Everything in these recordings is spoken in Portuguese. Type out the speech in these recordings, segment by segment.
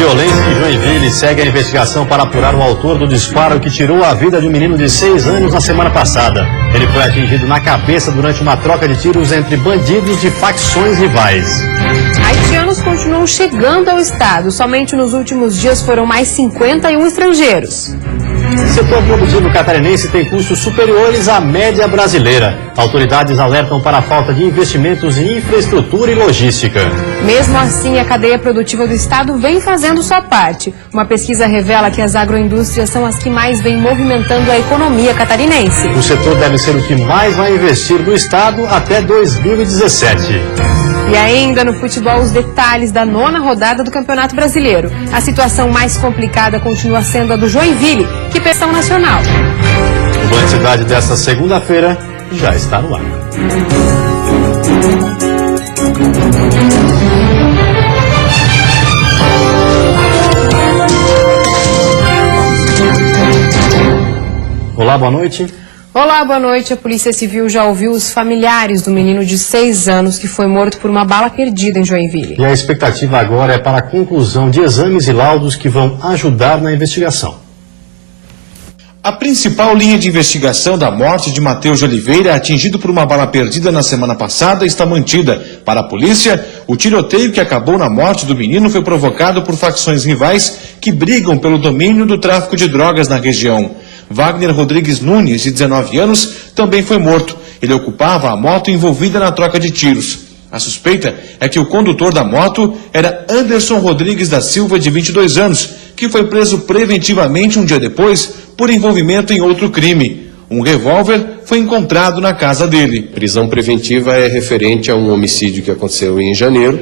Violência em Joinville segue a investigação para apurar o autor do disparo que tirou a vida de um menino de 6 anos na semana passada. Ele foi atingido na cabeça durante uma troca de tiros entre bandidos de facções rivais. Haitianos continuam chegando ao estado. Somente nos últimos dias foram mais 51 estrangeiros. O setor produtivo catarinense tem custos superiores à média brasileira. Autoridades alertam para a falta de investimentos em infraestrutura e logística. Mesmo assim, a cadeia produtiva do estado vem fazendo sua parte. Uma pesquisa revela que as agroindústrias são as que mais vêm movimentando a economia catarinense. O setor deve ser o que mais vai investir no estado até 2017. E ainda no futebol, os detalhes da 9ª rodada do Campeonato Brasileiro. A situação mais complicada continua sendo a do Joinville, que pressão nacional. O Boa Cidade desta segunda-feira já está no ar. Olá, boa noite. Olá, boa noite. A Polícia Civil já ouviu os familiares do menino de 6 anos que foi morto por uma bala perdida em Joinville. E a expectativa agora é para a conclusão de exames e laudos que vão ajudar na investigação. A principal linha de investigação da morte de Matheus de Oliveira, atingido por uma bala perdida na semana passada, está mantida. Para a polícia, o tiroteio que acabou na morte do menino foi provocado por facções rivais que brigam pelo domínio do tráfico de drogas na região. Wagner Rodrigues Nunes, de 19 anos, também foi morto. Ele ocupava a moto envolvida na troca de tiros. A suspeita é que o condutor da moto era Anderson Rodrigues da Silva, de 22 anos, que foi preso preventivamente um dia depois por envolvimento em outro crime. Um revólver foi encontrado na casa dele. Prisão preventiva é referente a um homicídio que aconteceu em janeiro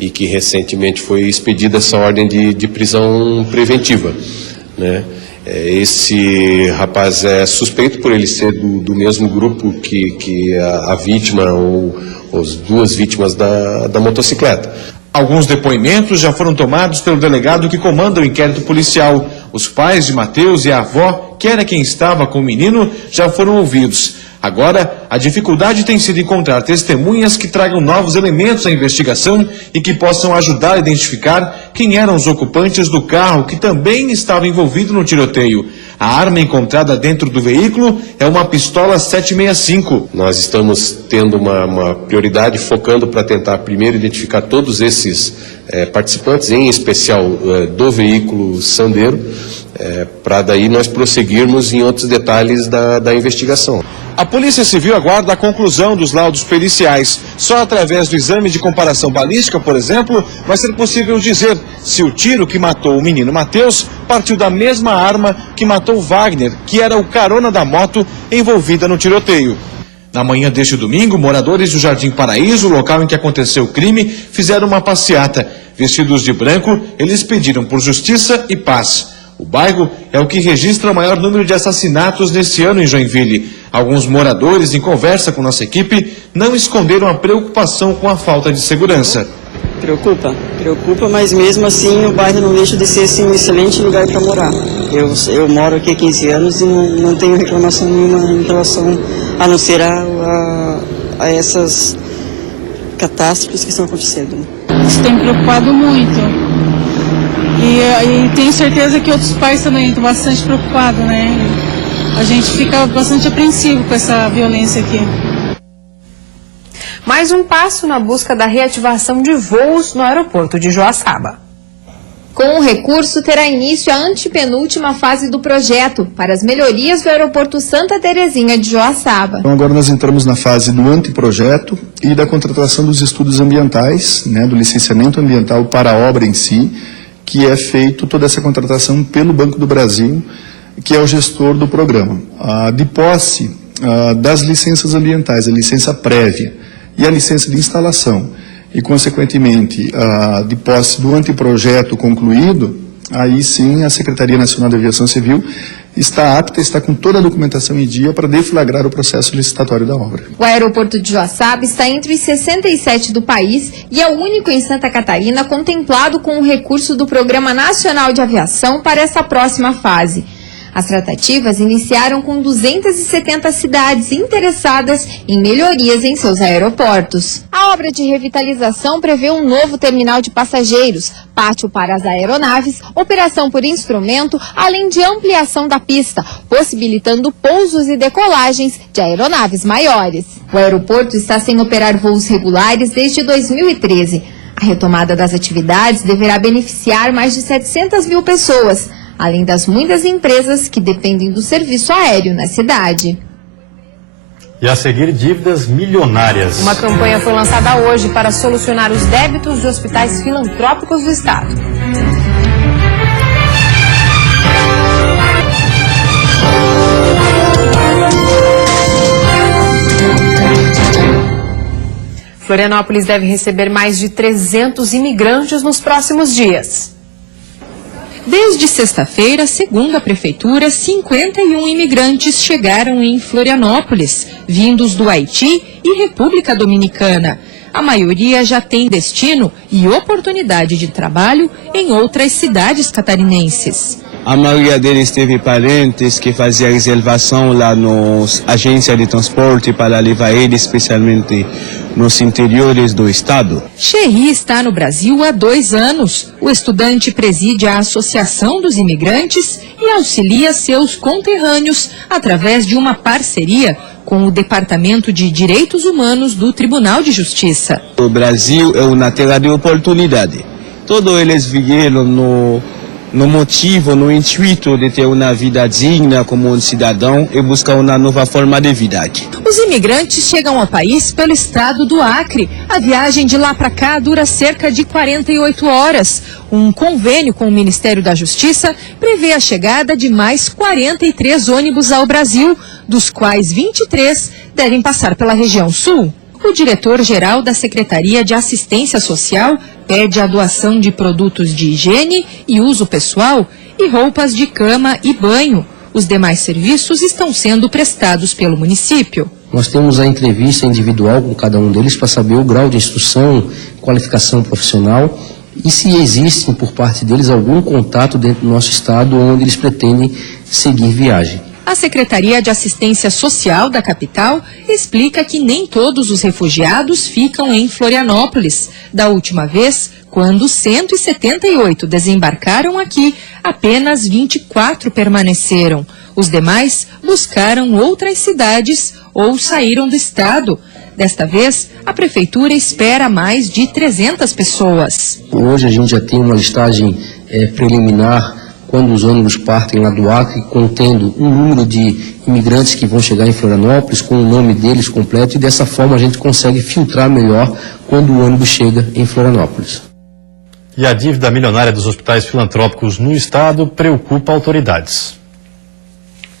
e que recentemente foi expedida essa ordem de prisão preventiva, né? Esse rapaz é suspeito por ele ser do mesmo grupo que a vítima ou as duas vítimas da motocicleta. Alguns depoimentos já foram tomados pelo delegado que comanda o inquérito policial. Os pais de Matheus e a avó, que era quem estava com o menino, já foram ouvidos. Agora, a dificuldade tem sido encontrar testemunhas que tragam novos elementos à investigação e que possam ajudar a identificar quem eram os ocupantes do carro que também estava envolvido no tiroteio. A arma encontrada dentro do veículo é uma pistola 765. Nós estamos tendo uma prioridade focando para tentar primeiro identificar todos esses participantes, em especial do veículo Sandero, para daí nós prosseguirmos em outros detalhes da investigação. A Polícia Civil aguarda a conclusão dos laudos periciais. Só através do exame de comparação balística, por exemplo, vai ser possível dizer se o tiro que matou o menino Matheus partiu da mesma arma que matou Wagner, que era o carona da moto envolvida no tiroteio. Na manhã deste domingo, moradores do Jardim Paraíso, local em que aconteceu o crime, fizeram uma passeata. Vestidos de branco, eles pediram por justiça e paz. O bairro é o que registra o maior número de assassinatos neste ano em Joinville. Alguns moradores, em conversa com nossa equipe, não esconderam a preocupação com a falta de segurança. Preocupa, mas mesmo assim o bairro não deixa de ser assim, um excelente lugar para morar. Eu moro aqui há 15 anos e não tenho reclamação nenhuma em relação a não ser a essas catástrofes que estão acontecendo. Isso tem me preocupado muito. E tenho certeza que outros pais também estão bastante preocupados, né? A gente fica bastante apreensivo com essa violência aqui. Mais um passo na busca da reativação de voos no aeroporto de Joaçaba. Com o recurso, terá início a antepenúltima fase do projeto para as melhorias do aeroporto Santa Terezinha de Joaçaba. Então agora nós entramos na fase do anteprojeto e da contratação dos estudos ambientais, né, do licenciamento ambiental para a obra em si, que é feito toda essa contratação pelo Banco do Brasil, que é o gestor do programa. De posse das licenças ambientais, a licença prévia e a licença de instalação, e consequentemente de posse do anteprojeto concluído, aí sim a Secretaria Nacional de Aviação Civil está apta, está com toda a documentação em dia para deflagrar o processo licitatório da obra. O aeroporto de Joaçaba está entre os 67 do país e é o único em Santa Catarina contemplado com o recurso do Programa Nacional de Aviação para essa próxima fase. As tratativas iniciaram com 270 cidades interessadas em melhorias em seus aeroportos. A obra de revitalização prevê um novo terminal de passageiros, pátio para as aeronaves, operação por instrumento, além de ampliação da pista, possibilitando pousos e decolagens de aeronaves maiores. O aeroporto está sem operar voos regulares desde 2013. A retomada das atividades deverá beneficiar mais de 700 mil pessoas, além das muitas empresas que dependem do serviço aéreo na cidade. E a seguir, dívidas milionárias. Uma campanha foi lançada hoje para solucionar os débitos de hospitais filantrópicos do estado. Florianópolis deve receber mais de 300 imigrantes nos próximos dias. Desde sexta-feira, segundo a Prefeitura, 51 imigrantes chegaram em Florianópolis, vindos do Haiti e República Dominicana. A maioria já tem destino e oportunidade de trabalho em outras cidades catarinenses. A maioria deles teve parentes que faziam reservação lá nas agências de transporte para levar eles, especialmente nos interiores do estado. Xerri está no Brasil há 2 anos. O estudante preside a Associação dos Imigrantes e auxilia seus conterrâneos através de uma parceria com o Departamento de Direitos Humanos do Tribunal de Justiça. O Brasil é uma terra de oportunidade. Todos eles vieram no motivo, no intuito de ter uma vida digna como um cidadão e buscar uma nova forma de vida. Os imigrantes chegam ao país pelo estado do Acre. A viagem de lá para cá dura cerca de 48 horas. Um convênio com o Ministério da Justiça prevê a chegada de mais 43 ônibus ao Brasil, dos quais 23 devem passar pela região sul. O diretor-geral da Secretaria de Assistência Social pede a doação de produtos de higiene e uso pessoal e roupas de cama e banho. Os demais serviços estão sendo prestados pelo município. Nós temos a entrevista individual com cada um deles para saber o grau de instrução, qualificação profissional e se existe por parte deles algum contato dentro do nosso estado onde eles pretendem seguir viagem. A Secretaria de Assistência Social da capital explica que nem todos os refugiados ficam em Florianópolis. Da última vez, quando 178 desembarcaram aqui, apenas 24 permaneceram. Os demais buscaram outras cidades ou saíram do estado. Desta vez, a Prefeitura espera mais de 300 pessoas. Hoje a gente já tem uma listagem preliminar quando os ônibus partem lá do Acre, contendo um número de imigrantes que vão chegar em Florianópolis, com o nome deles completo, e dessa forma a gente consegue filtrar melhor quando o ônibus chega em Florianópolis. E a dívida milionária dos hospitais filantrópicos no estado preocupa autoridades.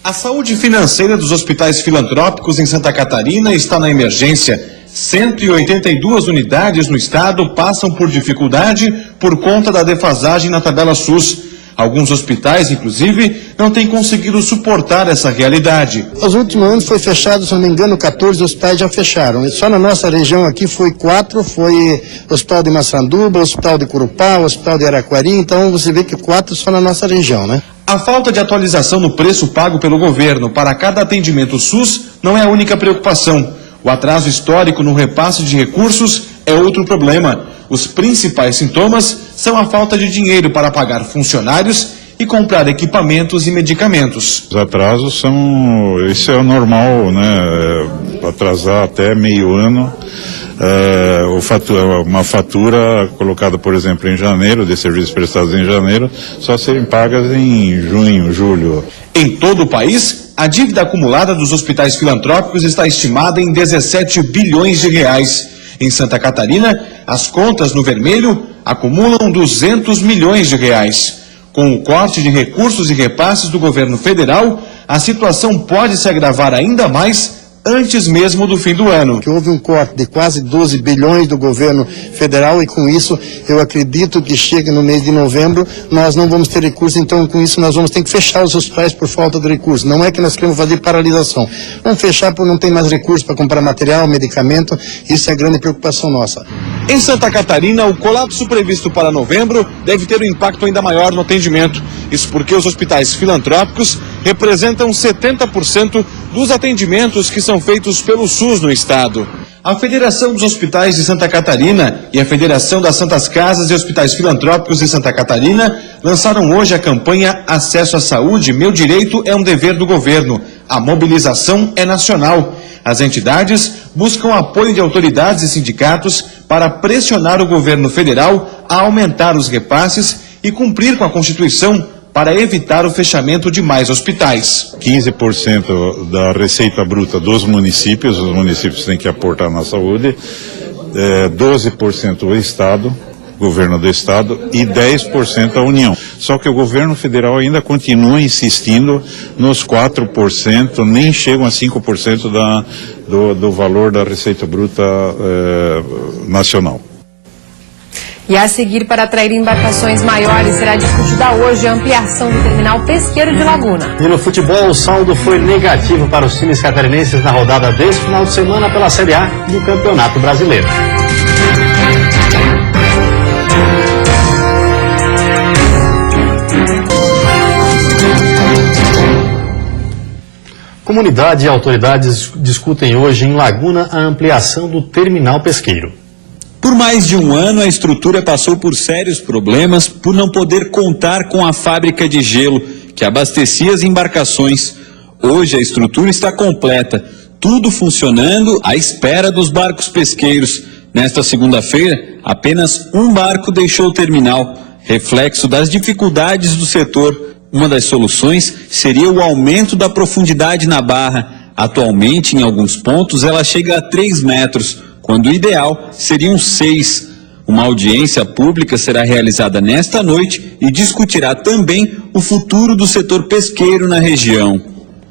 A saúde financeira dos hospitais filantrópicos em Santa Catarina está na emergência. 182 unidades no estado passam por dificuldade por conta da defasagem na tabela SUS. Alguns hospitais, inclusive, não têm conseguido suportar essa realidade. Nos últimos anos foi fechado, se não me engano, 14 hospitais já fecharam. Só na nossa região aqui foi 4, foi o Hospital de Massanduba, o Hospital de Curupá, o Hospital de Araquari, então você vê que 4 só na nossa região, né? A falta de atualização no preço pago pelo governo para cada atendimento SUS não é a única preocupação. O atraso histórico no repasse de recursos é outro problema. Os principais sintomas são a falta de dinheiro para pagar funcionários e comprar equipamentos e medicamentos. Os atrasos isso é o normal, né? Atrasar até meio ano. Uma fatura colocada, por exemplo, em janeiro, de serviços prestados em janeiro, só serem pagas em junho, julho. Em todo o país, a dívida acumulada dos hospitais filantrópicos está estimada em 17 bilhões de reais. Em Santa Catarina, as contas no vermelho acumulam 200 milhões de reais. Com o corte de recursos e repasses do governo federal, a situação pode se agravar ainda mais antes mesmo do fim do ano. Que houve um corte de quase 12 bilhões do governo federal e com isso eu acredito que chega no mês de novembro nós não vamos ter recursos, então com isso nós vamos ter que fechar os hospitais por falta de recursos. Não é que nós queremos fazer paralisação. Vamos fechar porque não tem mais recursos para comprar material, medicamento, isso é a grande preocupação nossa. Em Santa Catarina, o colapso previsto para novembro deve ter um impacto ainda maior no atendimento. Isso porque os hospitais filantrópicos representam 70% dos atendimentos que são feitos pelo SUS no estado. A Federação dos Hospitais de Santa Catarina e a Federação das Santas Casas e Hospitais Filantrópicos de Santa Catarina lançaram hoje a campanha Acesso à Saúde, Meu Direito é um Dever do Governo. A mobilização é nacional. As entidades buscam apoio de autoridades e sindicatos para pressionar o governo federal a aumentar os repasses e cumprir com a Constituição para evitar o fechamento de mais hospitais. 15% da receita bruta dos municípios, os municípios têm que aportar na saúde, 12% o Estado, governo do Estado, e 10% a União. Só que o governo federal ainda continua insistindo nos 4%, nem chegam a 5% do valor da receita bruta nacional. E a seguir, para atrair embarcações maiores, será discutida hoje a ampliação do terminal pesqueiro de Laguna. E no futebol, o saldo foi negativo para os times catarinenses na rodada desse final de semana pela Série A do Campeonato Brasileiro. Comunidade e autoridades discutem hoje em Laguna a ampliação do terminal pesqueiro. Por mais de um ano, a estrutura passou por sérios problemas por não poder contar com a fábrica de gelo que abastecia as embarcações. Hoje a estrutura está completa, tudo funcionando à espera dos barcos pesqueiros. Nesta segunda-feira, apenas um barco deixou o terminal, reflexo das dificuldades do setor. Uma das soluções seria o aumento da profundidade na barra. Atualmente, em alguns pontos, ela chega a 3 metros. Quando o ideal seriam 6. Uma audiência pública será realizada nesta noite e discutirá também o futuro do setor pesqueiro na região.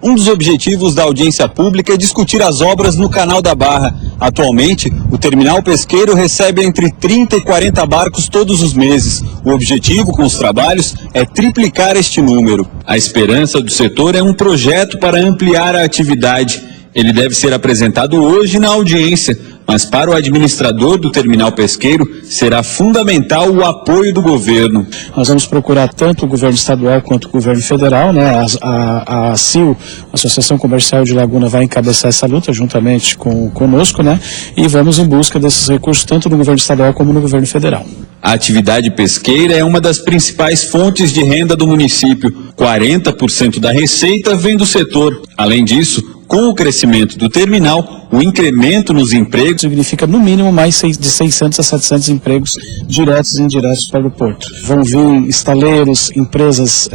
Um dos objetivos da audiência pública é discutir as obras no Canal da Barra. Atualmente, o terminal pesqueiro recebe entre 30 e 40 barcos todos os meses. O objetivo com os trabalhos é triplicar este número. A esperança do setor é um projeto para ampliar a atividade. Ele deve ser apresentado hoje na audiência, mas para o administrador do terminal pesqueiro será fundamental o apoio do governo. Nós vamos procurar tanto o governo estadual quanto o governo federal, né? A ACIL, Associação Comercial de Laguna, vai encabeçar essa luta juntamente conosco, né? E vamos em busca desses recursos tanto no governo estadual como no governo federal. A atividade pesqueira é uma das principais fontes de renda do município. 40% da receita vem do setor. Além disso, com o crescimento do terminal, o incremento nos empregos significa no mínimo mais de 600 a 700 empregos diretos e indiretos para o porto. Vão vir estaleiros, empresas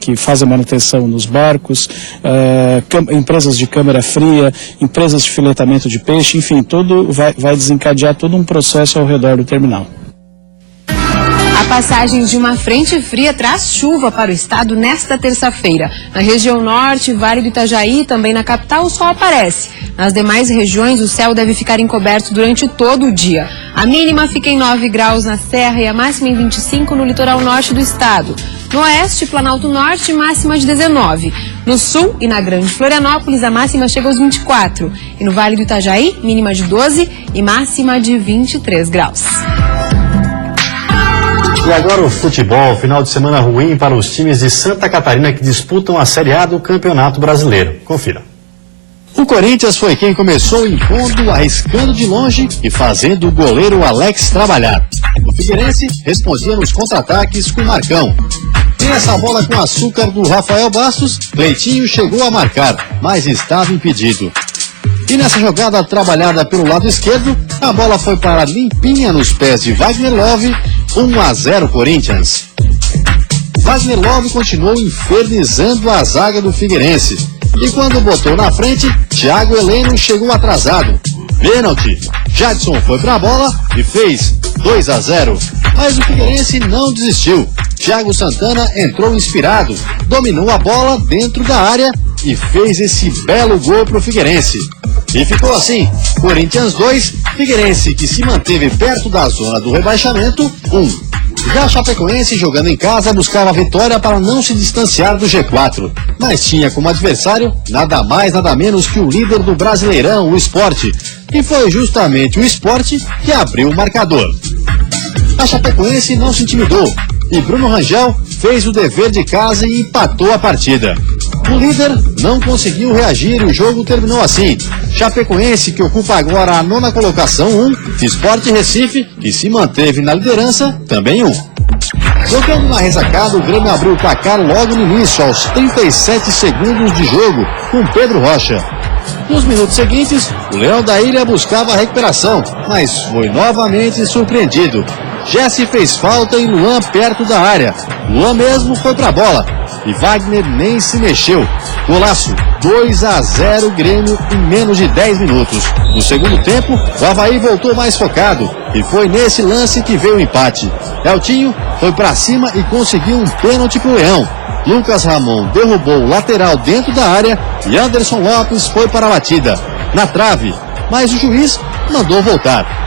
que fazem manutenção nos barcos, empresas de câmara fria, empresas de filetamento de peixe, enfim, tudo vai desencadear todo um processo ao redor do terminal. A passagem de uma frente fria traz chuva para o estado nesta terça-feira. Na região norte, Vale do Itajaí e também na capital, o sol aparece. Nas demais regiões, o céu deve ficar encoberto durante todo o dia. A mínima fica em 9 graus na Serra e a máxima em 25 no litoral norte do estado. No oeste, Planalto Norte, máxima de 19. No sul e na Grande Florianópolis, a máxima chega aos 24. E no Vale do Itajaí, mínima de 12 e máxima de 23 graus. E agora o futebol, final de semana ruim para os times de Santa Catarina que disputam a Série A do Campeonato Brasileiro. Confira. O Corinthians foi quem começou impondo, arriscando de longe e fazendo o goleiro Alex trabalhar. O Figueirense respondia nos contra-ataques com Marcão. E essa bola com açúcar do Rafael Bastos, Cleitinho chegou a marcar, mas estava impedido. E nessa jogada trabalhada pelo lado esquerdo, a bola foi para limpinha nos pés de Wagner Love, 1-0 Corinthians. Wagner Love continuou infernizando a zaga do Figueirense. E quando botou na frente, Thiago Heleno chegou atrasado. Pênalti. Jadson foi pra bola e fez 2-0. Mas o Figueirense não desistiu. Thiago Santana entrou inspirado, dominou a bola dentro da área e fez esse belo gol pro Figueirense. E ficou assim, Corinthians 2, Figueirense, que se manteve perto da zona do rebaixamento, 1. Já a Chapecoense, jogando em casa, buscava a vitória para não se distanciar do G4, mas tinha como adversário nada mais, nada menos que o líder do Brasileirão, o Sport, e foi justamente o Sport que abriu o marcador. A Chapecoense não se intimidou e Bruno Rangel fez o dever de casa e empatou a partida. O líder não conseguiu reagir e o jogo terminou assim. Chapecoense, que ocupa agora a 9ª colocação, 1. Sport Recife, que se manteve na liderança, também 1. Jogando na ressacada, o Grêmio abriu o placar logo no início, aos 37 segundos de jogo, com Pedro Rocha. Nos minutos seguintes, o Leão da Ilha buscava a recuperação, mas foi novamente surpreendido. Jesse fez falta e Luan perto da área. Luan mesmo foi pra bola. E Wagner nem se mexeu. Golaço, 2-0 Grêmio em menos de 10 minutos. No segundo tempo, o Avaí voltou mais focado. E foi nesse lance que veio o empate. Eltinho foi pra cima e conseguiu um pênalti pro Leão. Lucas Ramon derrubou o lateral dentro da área e Anderson Lopes foi para a batida. Na trave, mas o juiz mandou voltar.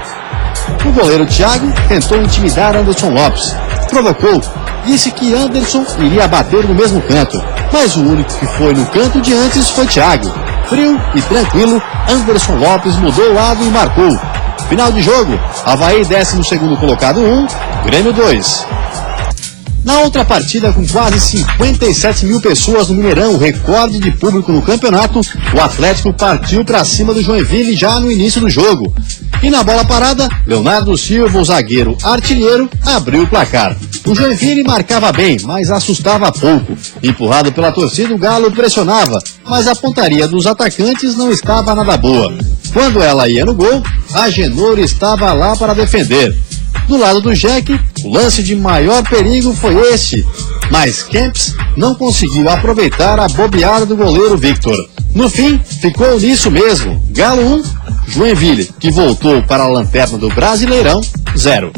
O goleiro Thiago tentou intimidar Anderson Lopes. Provocou, disse que Anderson iria bater no mesmo canto, mas o único que foi no canto de antes foi Thiago. Frio e tranquilo, Anderson Lopes mudou o lado e marcou. Final de jogo, Avaí 12º colocado 1, Grêmio 2. Na outra partida, com quase 57 mil pessoas no Mineirão, recorde de público no campeonato, o Atlético partiu para cima do Joinville já no início do jogo. E na bola parada, Leonardo Silva, o zagueiro artilheiro, abriu o placar. O Joinville marcava bem, mas assustava pouco. Empurrado pela torcida, o Galo pressionava, mas a pontaria dos atacantes não estava nada boa. Quando ela ia no gol, a Genor estava lá para defender. Do lado do Jack, o lance de maior perigo foi este, mas Kempis não conseguiu aproveitar a bobeada do goleiro Victor. No fim, ficou nisso mesmo, Galo 1, Joinville, que voltou para a lanterna do Brasileirão, 0.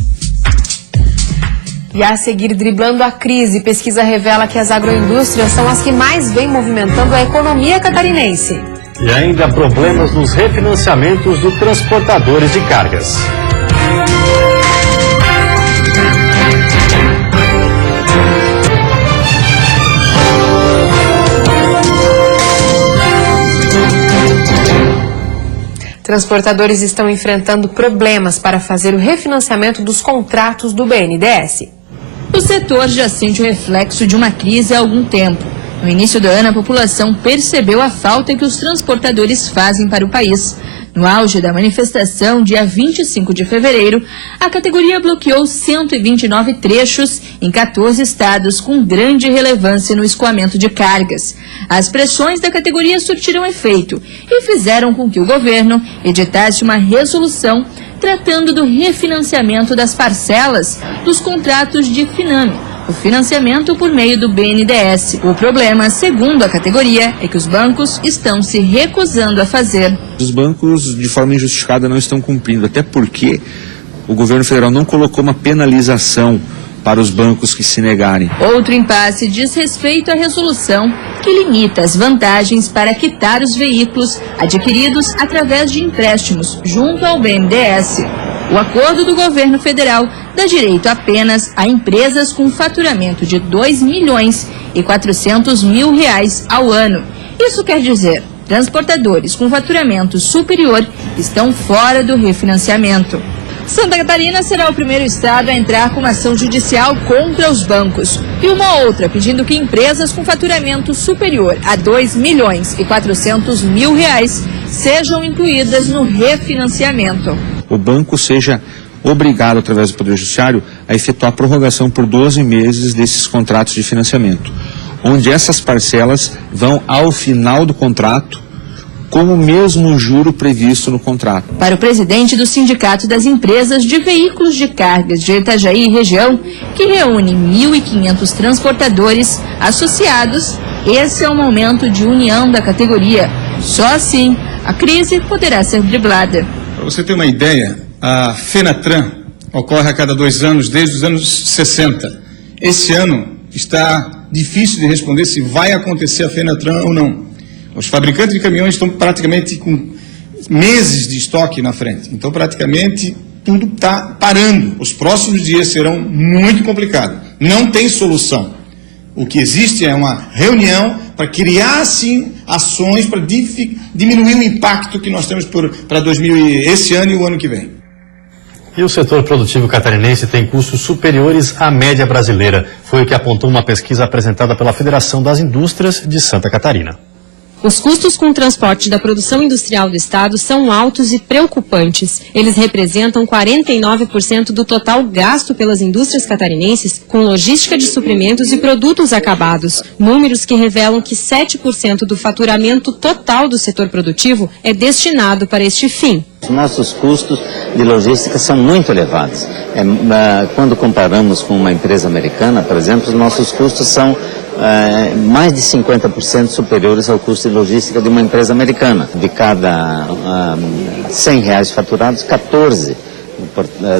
E a seguir, driblando a crise, pesquisa revela que as agroindústrias são as que mais vêm movimentando a economia catarinense. E ainda problemas nos refinanciamentos dos transportadores de cargas. Transportadores estão enfrentando problemas para fazer o refinanciamento dos contratos do BNDES. O setor já sente o reflexo de uma crise há algum tempo. No início do ano, a população percebeu a falta que os transportadores fazem para o país. No auge da manifestação, dia 25 de fevereiro, a categoria bloqueou 129 trechos em 14 estados com grande relevância no escoamento de cargas. As pressões da categoria surtiram efeito e fizeram com que o governo editasse uma resolução tratando do refinanciamento das parcelas dos contratos de Finame, o financiamento por meio do BNDES. O problema, segundo a categoria, é que os bancos estão se recusando a fazer. Os bancos, de forma injustificada, não estão cumprindo, até porque o governo federal não colocou uma penalização para os bancos que se negarem. Outro impasse diz respeito à resolução que limita as vantagens para quitar os veículos adquiridos através de empréstimos junto ao BNDES. O acordo do governo federal dá direito apenas a empresas com faturamento de R$ 2.400.000 ao ano. Isso quer dizer, transportadores com faturamento superior estão fora do refinanciamento. Santa Catarina será o primeiro estado a entrar com uma ação judicial contra os bancos e uma outra pedindo que empresas com faturamento superior a R$ 2.400.000 sejam incluídas no refinanciamento. O banco seja obrigado, através do Poder Judiciário, a efetuar a prorrogação por 12 meses desses contratos de financiamento, onde essas parcelas vão ao final do contrato com o mesmo juro previsto no contrato. Para o presidente do Sindicato das Empresas de Veículos de Cargas de Itajaí e região, que reúne 1.500 transportadores associados, esse é um momento de união da categoria. Só assim, a crise poderá ser driblada. Para você ter uma ideia, a Fenatran ocorre a cada 2 anos, desde os anos 60. Esse ano está difícil de responder se vai acontecer a Fenatran ou não. Os fabricantes de caminhões estão praticamente com meses de estoque na frente. Então, praticamente, tudo está parando. Os próximos dias serão muito complicados. Não tem solução. O que existe é uma reunião para criar, sim, ações para diminuir o impacto que nós temos para esse ano e o ano que vem. E o setor produtivo catarinense tem custos superiores à média brasileira. Foi o que apontou uma pesquisa apresentada pela Federação das Indústrias de Santa Catarina. Os custos com o transporte da produção industrial do estado são altos e preocupantes. Eles representam 49% do total gasto pelas indústrias catarinenses com logística de suprimentos e produtos acabados. Números que revelam que 7% do faturamento total do setor produtivo é destinado para este fim. Os nossos custos de logística são muito elevados. Quando comparamos com uma empresa americana, por exemplo, os nossos custos são mais de 50% superiores ao custo de logística de uma empresa americana. De cada R$100 faturados, 14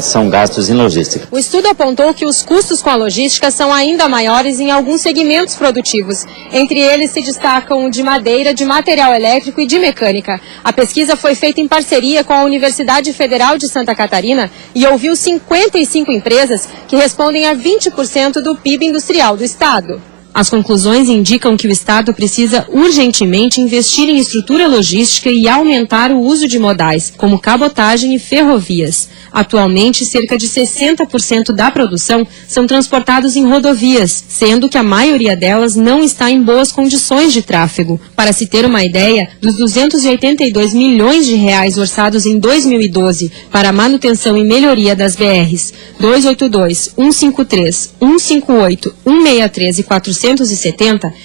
são gastos em logística. O estudo apontou que os custos com a logística são ainda maiores em alguns segmentos produtivos. Entre eles se destacam o de madeira, de material elétrico e de mecânica. A pesquisa foi feita em parceria com a Universidade Federal de Santa Catarina e ouviu 55 empresas que respondem a 20% do PIB industrial do estado. As conclusões indicam que o Estado precisa urgentemente investir em estrutura logística e aumentar o uso de modais, como cabotagem e ferrovias. Atualmente, cerca de 60% da produção são transportados em rodovias, sendo que a maioria delas não está em boas condições de tráfego. Para se ter uma ideia, dos R$282 milhões orçados em 2012 para a manutenção e melhoria das BRs 282, 153, 158, 163 e 470,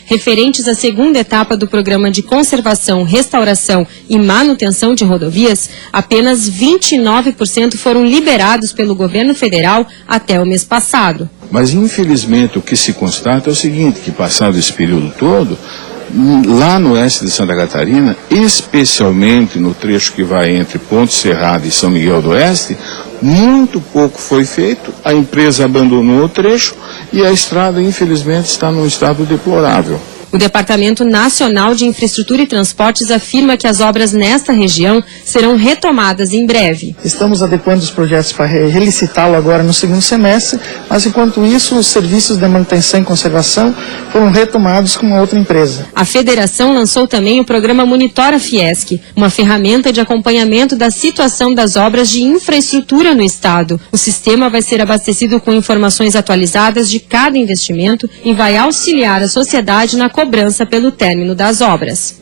referentes à segunda etapa do Programa de Conservação, Restauração e Manutenção de Rodovias, apenas 29% foram liberados pelo governo federal até o mês passado. Mas, infelizmente, o que se constata é o seguinte, que passado esse período todo, lá no oeste de Santa Catarina, especialmente no trecho que vai entre Ponte Serrada e São Miguel do Oeste, muito pouco foi feito, a empresa abandonou o trecho e a estrada, infelizmente, está num estado deplorável. O Departamento Nacional de Infraestrutura e Transportes afirma que as obras nesta região serão retomadas em breve. Estamos adequando os projetos para relicitá-lo agora no segundo semestre, mas enquanto isso os serviços de manutenção e conservação foram retomados com uma outra empresa. A federação lançou também o programa Monitora Fiesc, uma ferramenta de acompanhamento da situação das obras de infraestrutura no estado. O sistema vai ser abastecido com informações atualizadas de cada investimento e vai auxiliar a sociedade na cobrança pelo término das obras.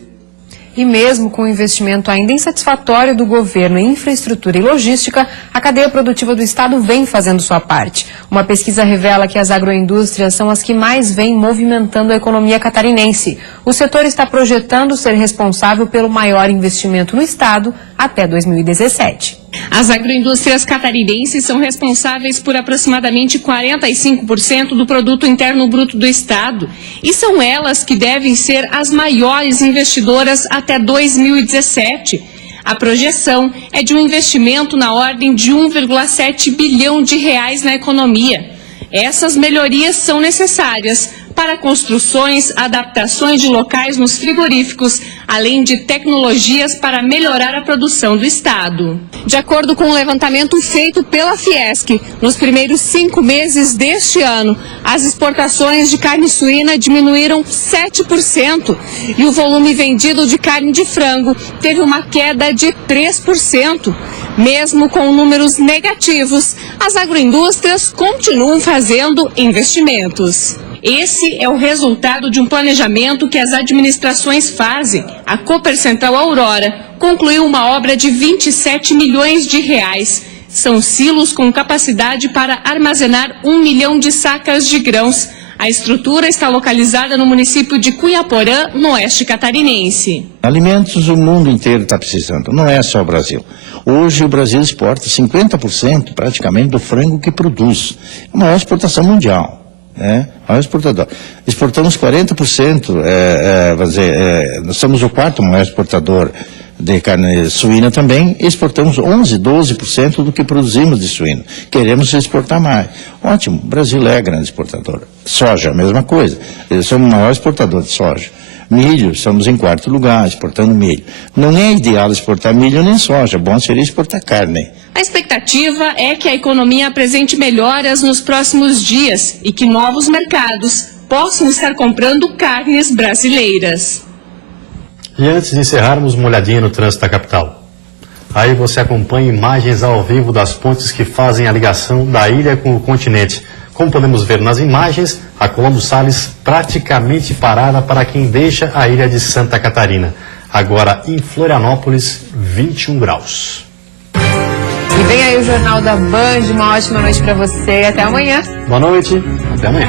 E mesmo com o investimento ainda insatisfatório do governo em infraestrutura e logística, a cadeia produtiva do estado vem fazendo sua parte. Uma pesquisa revela que as agroindústrias são as que mais vêm movimentando a economia catarinense. O setor está projetando ser responsável pelo maior investimento no estado até 2017. As agroindústrias catarinenses são responsáveis por aproximadamente 45% do produto interno bruto do estado e são elas que devem ser as maiores investidoras até 2017. A projeção é de um investimento na ordem de 1,7 bilhão de reais na economia. Essas melhorias são necessárias para construções, adaptações de locais nos frigoríficos, além de tecnologias para melhorar a produção do estado. De acordo com o levantamento feito pela Fiesc, nos primeiros 5 meses deste ano, as exportações de carne suína diminuíram 7% e o volume vendido de carne de frango teve uma queda de 3%. Mesmo com números negativos, as agroindústrias continuam fazendo investimentos. Esse é o resultado de um planejamento que as administrações fazem. A Copercentral Aurora concluiu uma obra de 27 milhões de reais. São silos com capacidade para armazenar 1 milhão de sacas de grãos. A estrutura está localizada no município de Cunhaporã, no oeste catarinense. Alimentos o mundo inteiro está precisando, não é só o Brasil. Hoje o Brasil exporta 50% praticamente do frango que produz. É a maior exportação mundial. Maior exportador. Exportamos 40%, nós somos o 4º maior exportador de carne suína também, exportamos 11%, 12% do que produzimos de suíno. Queremos exportar mais. Ótimo, o Brasil é grande exportador. Soja, a mesma coisa. Eles são o maior exportador de soja. Milho, estamos em 4º lugar, exportando milho. Não é ideal exportar milho nem soja, bom seria exportar carne. A expectativa é que a economia apresente melhoras nos próximos dias e que novos mercados possam estar comprando carnes brasileiras. E antes de encerrarmos, uma olhadinha no trânsito da capital. Aí você acompanha imagens ao vivo das pontes que fazem a ligação da ilha com o continente. Como podemos ver nas imagens, a Colombo Salles praticamente parada para quem deixa a ilha de Santa Catarina. Agora em Florianópolis, 21 graus. E vem aí o Jornal da Band, uma ótima noite para você. Até amanhã. Boa noite, até amanhã.